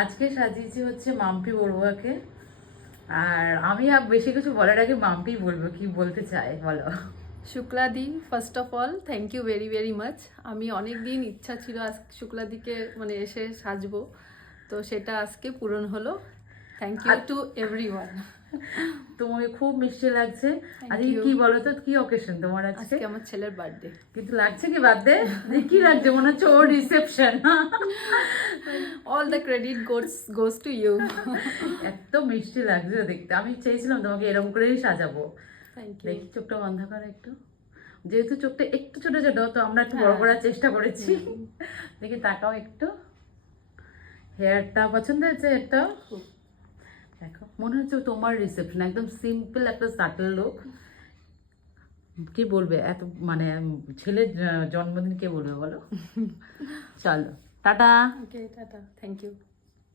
আজকে সাজিয়েছি হচ্ছে মাম্পি বড়ুয়াকে। আর আমি আর বেশি কিছু বলার আগে মাম্পি বলবো কি বলতে চাই বলো। শুক্লাদি, first of all thank you very very much. আমি অনেক দিন ইচ্ছা ছিল আজ শুক্লাদিকে মানে এসে সাজবো, তো সেটা আজকে পূরণ হলো। Thank you to everyone. তোমাকে খুব মিষ্টি লাগছে। Thank আজকে you. কি বলো তো, কি অকেশন তোমার আজকে? আজকে আমার ছেলের বার্থডে। কিন্তু লাগছে কি বাদ দে, কি লাগছে মনে হচ্ছে ওর reception. All the credit goes to you. এত মিষ্টি লাগছে দেখতে, আমি চেয়েছিলাম তোমাকে এরকম করেই সাজাবো। Thank you. দেখি চোখটা বন্ধ করো একটু, যেহেতু চোখটা একটু ছোট ছোট তো আমরা একটু বড় করার চেষ্টা করেছি। দেখি তাকাও একটু। হেয়ারটা পছন্দ হয়েছে? এটা দেখো মনে হচ্ছে তোমার রিসেপশন, একদম সিম্পল একটা সাটল লুক। কি বলবে এত মানে ছেলের জন্মদিন কে বলবে বলো। চলো tata. Okay, tata, thank you.